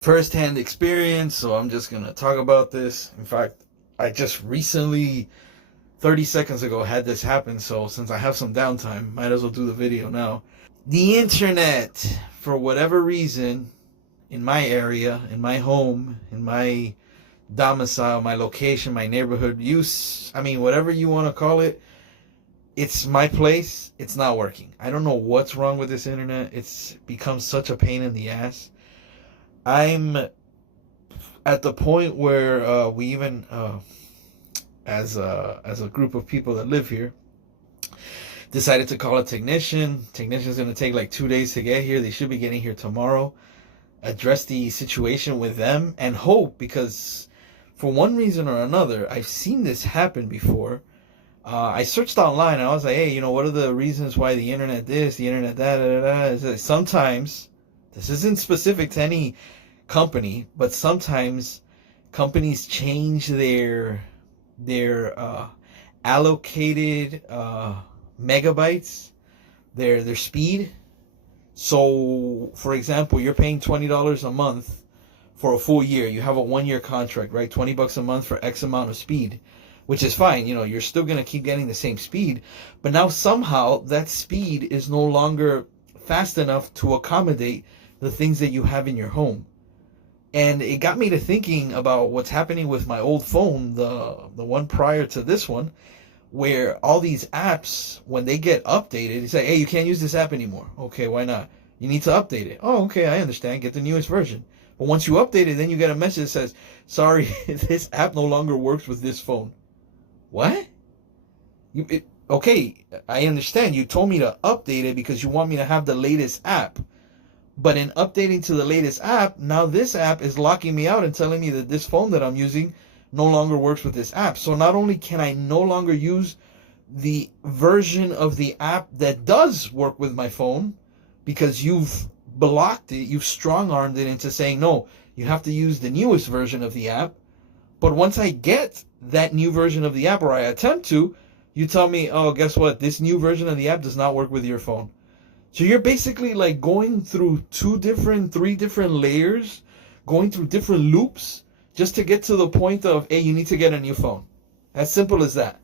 first-hand experience, so I'm just gonna talk about this. In fact, I just recently, 30 seconds ago, had this happen, so since I have some downtime, might as well do the video now. The internet, for whatever reason, in my area, in my home, in my domicile, my location, my neighborhood, whatever you want to call it, it's my place, it's not working. I don't know what's wrong with this internet. It's become such a pain in the ass. I'm at the point where we even, as a group of people that live here, decided to call a technician. Technician's going to take like 2 days to get here. They should be getting here tomorrow. Address the situation with them and hope, because for one reason or another, I've seen this happen before. I searched online and I was like, hey, what are the reasons why the internet this, the internet that, da, da, da. Sometimes, this isn't specific to any company, but sometimes companies change their allocated megabytes, their speed. So, for example, you're paying $20 a month for a full year. You have a 1-year contract, right? $20 a month for X amount of speed, which is fine. You're still going to keep getting the same speed. But now somehow that speed is no longer fast enough to accommodate the things that you have in your home. And it got me to thinking about what's happening with my old phone, the one prior to this one, where all these apps, when they get updated, it's like, hey, you can't use this app anymore. Okay, why not? You need to update it. Oh, okay, I understand. Get the newest version. But once you update it, then you get a message that says, sorry, this app no longer works with this phone. What? Okay, I understand. You told me to update it because you want me to have the latest app. But in updating to the latest app, now this app is locking me out and telling me that this phone that I'm using no longer works with this app. So not only can I no longer use the version of the app that does work with my phone, because you've blocked it, you've strong-armed it into saying, no, you have to use the newest version of the app. But once I get that new version of the app, or I attempt to, you tell me, oh, guess what? This new version of the app does not work with your phone. So you're basically like going through 3 different layers, going through different loops, just to get to the point of, hey, you need to get a new phone. As simple as that.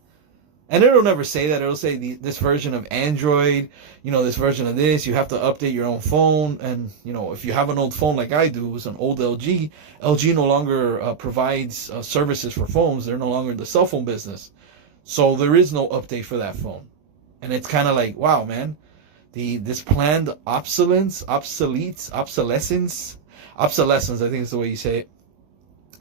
And it'll never say that. It'll say this version of Android, this version of this, you have to update your own phone. And, if you have an old phone like I do, it's an old LG. LG no longer provides services for phones. They're no longer in the cell phone business. So there is no update for that phone. And it's kind of like, wow, man. This planned obsolescence, I think is the way you say it.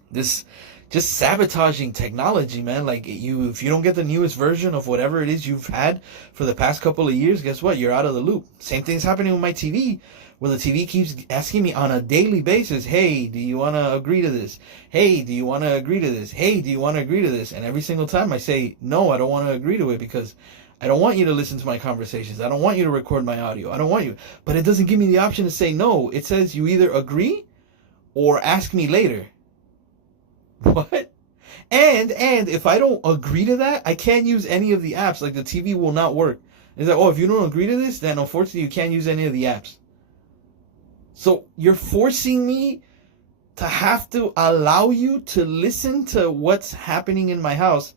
This just sabotaging technology, man. Like if you don't get the newest version of whatever it is you've had for the past couple of years, guess what? You're out of the loop. Same thing's happening with my TV, where the TV keeps asking me on a daily basis, hey, do you want to agree to this? Hey, do you want to agree to this? Hey, do you want to agree to this? And every single time I say, no, I don't want to agree to it, because I don't want you to listen to my conversations. I don't want you to record my audio. I don't want you. But it doesn't give me the option to say no. It says you either agree or ask me later. What? And if I don't agree to that, I can't use any of the apps. Like the TV will not work. It's like, oh, if you don't agree to this, then unfortunately you can't use any of the apps. So you're forcing me to have to allow you to listen to what's happening in my house.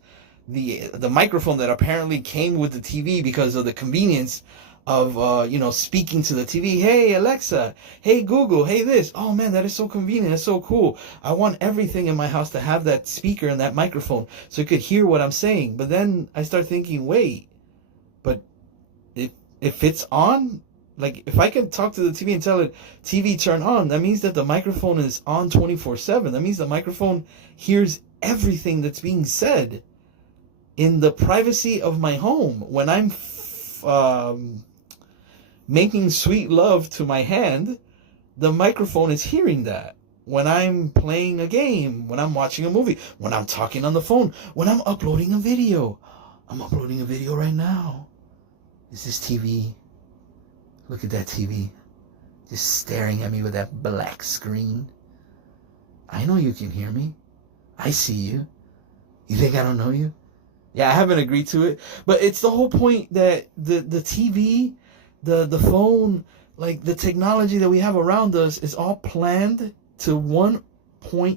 The microphone that apparently came with the TV because of the convenience of speaking to the TV. Hey Alexa, hey Google, hey this. Oh man, that is so convenient. That's so cool. I want everything in my house to have that speaker and that microphone so it could hear what I'm saying. But then I start thinking, wait, but if it's on, like if I can talk to the TV and tell it, TV turn on, that means that the microphone is on 24/7. That means the microphone hears everything that's being said in the privacy of my home. When I'm making sweet love to my hand, the microphone is hearing that. When I'm playing a game, when I'm watching a movie, when I'm talking on the phone, when I'm uploading a video. I'm uploading a video right now. Is this TV? Look at that TV. Just staring at me with that black screen. I know you can hear me. I see you. You think I don't know you? Yeah, I haven't agreed to it. But it's the whole point that the TV, the phone, like the technology that we have around us is all planned to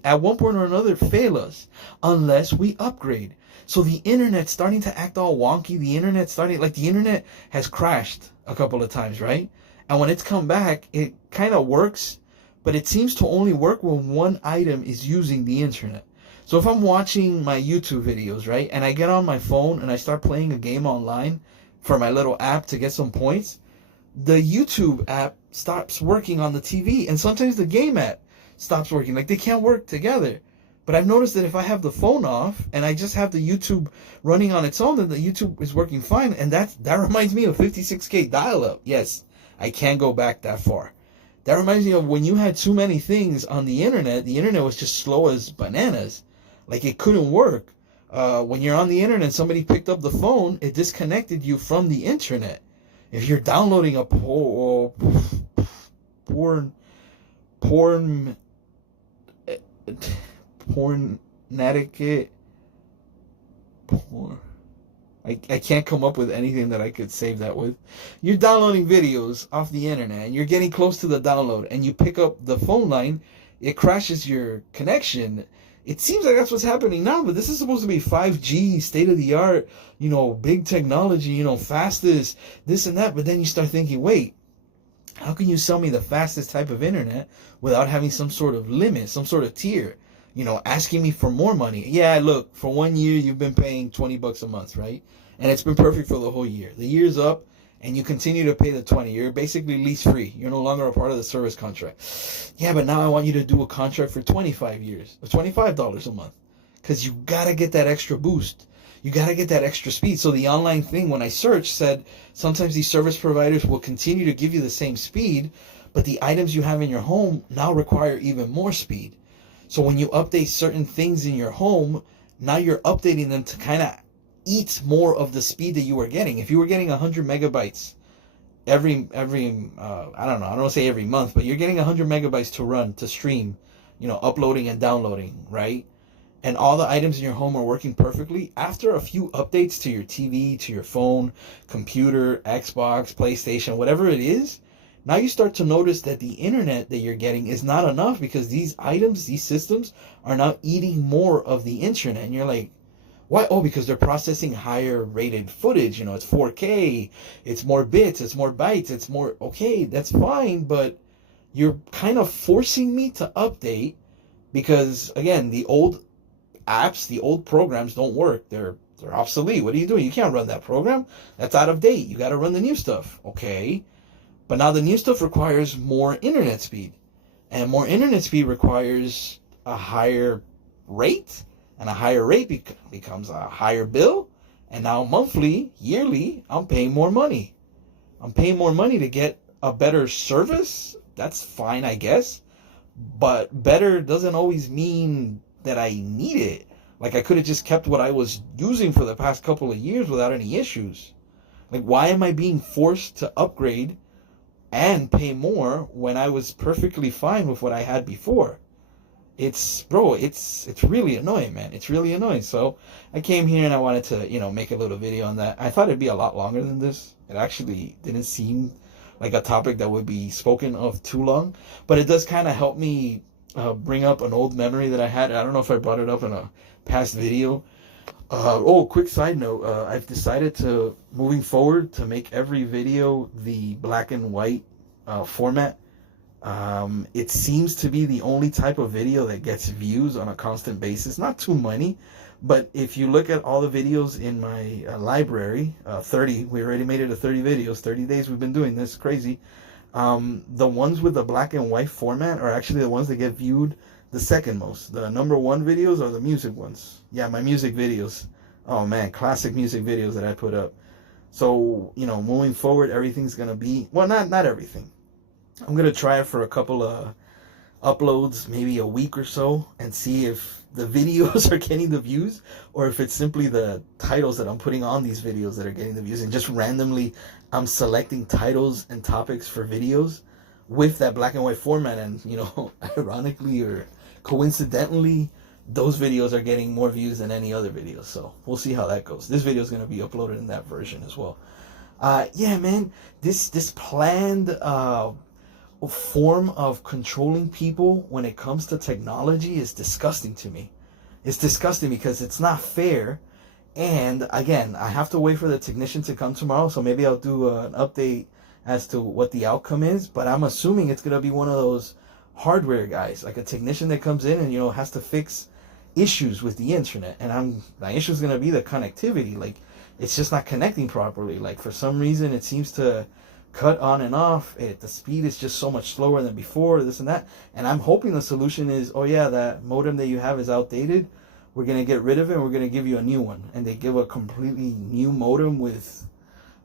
at one point or another fail us unless we upgrade. So the internet's starting to act all wonky. The internet has crashed a couple of times, right? And when it's come back, it kind of works, but it seems to only work when one item is using the internet. So if I'm watching my YouTube videos, right, and I get on my phone and I start playing a game online for my little app to get some points, the YouTube app stops working on the TV, and sometimes the game app stops working. Like, they can't work together. But I've noticed that if I have the phone off and I just have the YouTube running on its own, then the YouTube is working fine. And that reminds me of 56K dial-up. Yes, I can't go back that far. That reminds me of when you had too many things on the internet was just slow as bananas. Like, it couldn't work. When you're on the internet, somebody picked up the phone, it disconnected you from the internet. If you're downloading a pornatic, I can't come up with anything that I could save that with. You're downloading videos off the internet and you're getting close to the download and you pick up the phone line, it crashes your connection. It seems like that's what's happening now, but this is supposed to be 5G, state-of-the-art, big technology, fastest, this and that. But then you start thinking, wait, how can you sell me the fastest type of internet without having some sort of limit, some sort of tier? Asking me for more money. Yeah, look, for 1 year, you've been paying $20 a month, right? And it's been perfect for the whole year. The year's up, and you continue to pay the 20. You're basically lease free. You're no longer a part of the service contract. Yeah, but now I want you to do a contract for 25 years, or $25 a month, because you gotta get that extra boost. You gotta get that extra speed. So the online thing, when I searched, said sometimes these service providers will continue to give you the same speed, but the items you have in your home now require even more speed. So when you update certain things in your home, now you're updating them to kind of eat more of the speed that you were getting. If you were getting 100 megabytes every I don't know, I don't want to say every month, but you're getting 100 megabytes to run, to stream, uploading and downloading, right? And all the items in your home are working perfectly. After a few updates to your TV, to your phone, computer, Xbox, PlayStation, whatever it is, now you start to notice that the internet that you're getting is not enough because these items, these systems are now eating more of the internet. And you're like, why? Oh, because they're processing higher rated footage. It's 4K, it's more bits, it's more bytes, it's more, okay, that's fine, but you're kind of forcing me to update because, again, the old apps, the old programs don't work. They're obsolete. What are you doing? You can't run that program. That's out of date. You got to run the new stuff. Okay. But now the new stuff requires more internet speed. And more internet speed requires a higher rate. And a higher rate becomes a higher bill. And now monthly, yearly, I'm paying more money. I'm paying more money to get a better service. That's fine, I guess. But better doesn't always mean that I need it. Like, I could have just kept what I was using for the past couple of years without any issues. Like, why am I being forced to upgrade and pay more when I was perfectly fine with what I had before? It's really annoying, man. It's really annoying. So I came here and I wanted to, make a little video on that. I thought it'd be a lot longer than this. It actually didn't seem like a topic that would be spoken of too long, but it does kind of help me bring up an old memory that I had. I don't know if I brought it up in a past video. Quick side note, I've decided to, moving forward, to make every video the black and white format. It seems to be the only type of video that gets views on a constant basis. Not too many, but if you look at all the videos in my library, 30, we already made it to 30 videos, 30 days we've been doing this, crazy. The ones with the black and white format are actually the ones that get viewed the second most. The number one videos are the music ones. Yeah, my music videos. Oh man, classic music videos that I put up. So, moving forward, everything's going to be, well, not everything. I'm going to try it for a couple of uploads, maybe a week or so, and see if the videos are getting the views or if it's simply the titles that I'm putting on these videos that are getting the views. And just randomly, I'm selecting titles and topics for videos with that black and white format. And, ironically or coincidentally, those videos are getting more views than any other videos. So we'll see how that goes. This video is going to be uploaded in that version as well. Yeah, man, this planned form of controlling people when it comes to technology is disgusting to me. It's disgusting because it's not fair. And again, I have to wait for the technician to come tomorrow, so maybe I'll do an update as to what the outcome is. But I'm assuming it's gonna be one of those hardware guys, like a technician that comes in and has to fix issues with the internet. And my issue is gonna be the connectivity. Like, it's just not connecting properly. Like, for some reason, it seems to cut on and off. The speed is just so much slower than before, this and that. And I'm hoping the solution is, oh yeah, that modem that you have is outdated. We're going to get rid of it and we're going to give you a new one. And they give a completely new modem with,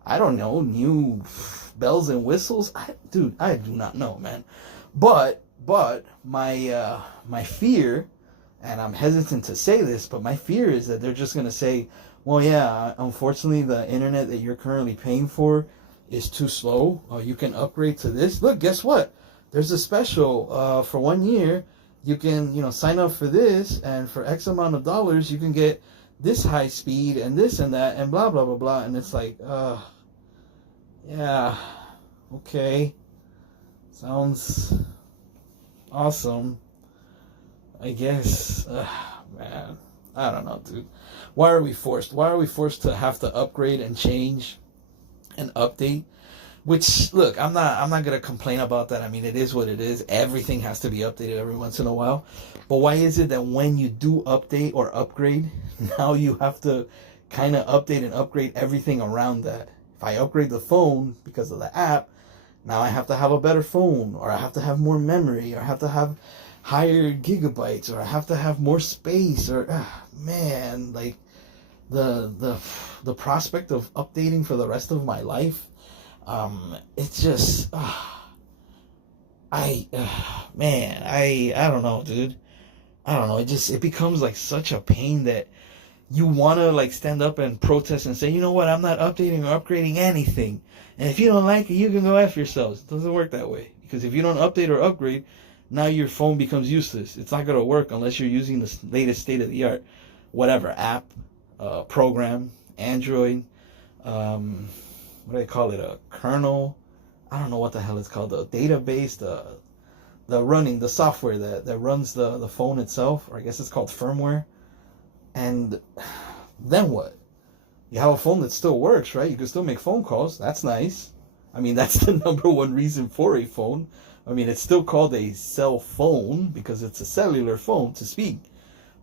I don't know, new bells and whistles. Dude, I do not know, man. But my fear, and I'm hesitant to say this, but my fear is that they're just going to say, well, yeah, unfortunately, the internet that you're currently paying for is too slow. You can upgrade to this. Look, guess what? There's a special for 1 year. You can, sign up for this, and for X amount of dollars, you can get this high speed and this and that and blah, blah, blah, blah. And it's like, yeah, okay. Sounds awesome, I guess. Man, I don't know, dude. Why are we forced? Why are we forced to have to upgrade and change and update? Which, look, I'm not gonna complain about that. I mean, it is what it is. Everything has to be updated every once in a while. But why is it that when you do update or upgrade, now you have to kind of update and upgrade everything around that? If I upgrade the phone because of the app, now I have to have a better phone, or I have to have more memory, or I have to have higher gigabytes, or I have to have more space, or man, like the prospect of updating for the rest of my life. It's just, I don't know, dude. I don't know. It becomes like such a pain that you want to like stand up and protest and say, you know what, I'm not updating or upgrading anything. And if you don't like it, you can go F yourselves. It doesn't work that way. Because if you don't update or upgrade, now your phone becomes useless. It's not going to work unless you're using the latest state of the art, whatever, app, program, Android, what do they call it? A kernel? I don't know what the hell it's called. The database, the software that runs the phone itself, or I guess it's called firmware. And then what? You have a phone that still works, right? You can still make phone calls. That's nice. I mean, that's the number one reason for a phone. I mean, it's still called a cell phone because it's a cellular phone to speak.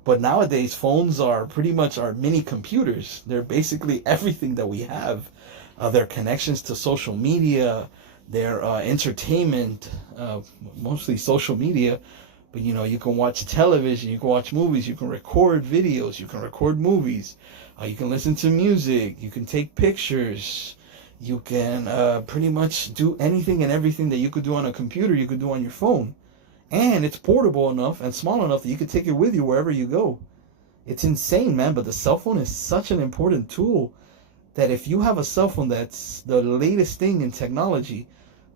But nowadays, phones are pretty much our mini computers. They're basically everything that we have. Their connections to social media, their entertainment, mostly social media. But, you can watch television, you can watch movies, you can record videos, you can record movies, you can listen to music, you can take pictures, you can pretty much do anything and everything that you could do on a computer, you could do on your phone. And it's portable enough and small enough that you could take it with you wherever you go. It's insane, man, but the cell phone is such an important tool that if you have a cell phone that's the latest thing in technology,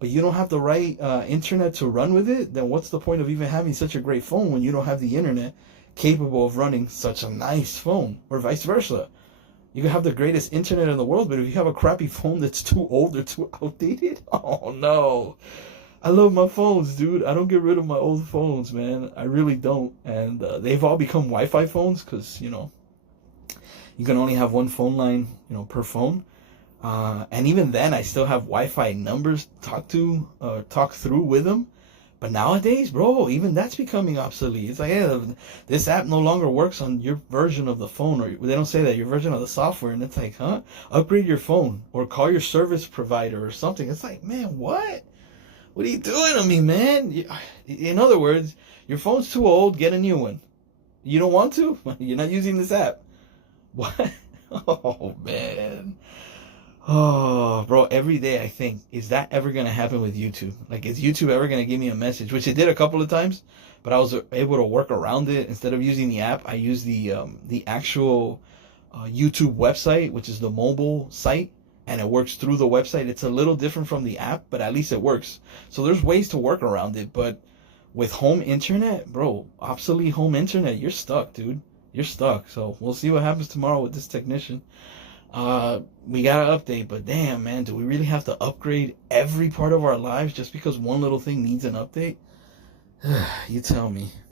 but you don't have the right internet to run with it, then what's the point of even having such a great phone when you don't have the internet capable of running such a nice phone, or vice versa? You can have the greatest internet in the world, but if you have a crappy phone that's too old or too outdated, oh no. I love my phones, dude. I don't get rid of my old phones, man. I really don't. And they've all become Wi-Fi phones because, you can only have one phone line, per phone. And even then, I still have Wi-Fi numbers talk through with them. But nowadays, bro, even that's becoming obsolete. It's like, hey, this app no longer works on your version of the phone, or they don't say that, your version of the software. And it's like, huh? Upgrade your phone or call your service provider or something. It's like, man, what? What are you doing to me, man? In other words, your phone's too old, get a new one. You don't want to? You're not using this app. What? Oh, man. Oh, bro, every day I think, is that ever going to happen with YouTube? Like, is YouTube ever going to give me a message? Which it did a couple of times, but I was able to work around it. Instead of using the app, I used the actual YouTube website, which is the mobile site, and it works through the website. It's a little different from the app, but at least it works. So there's ways to work around it, but with home internet, bro, obsolete home internet, you're stuck, dude. You're stuck. So we'll see what happens tomorrow with this technician. We gotta update, but damn, man, do we really have to upgrade every part of our lives just because one little thing needs an update? You tell me.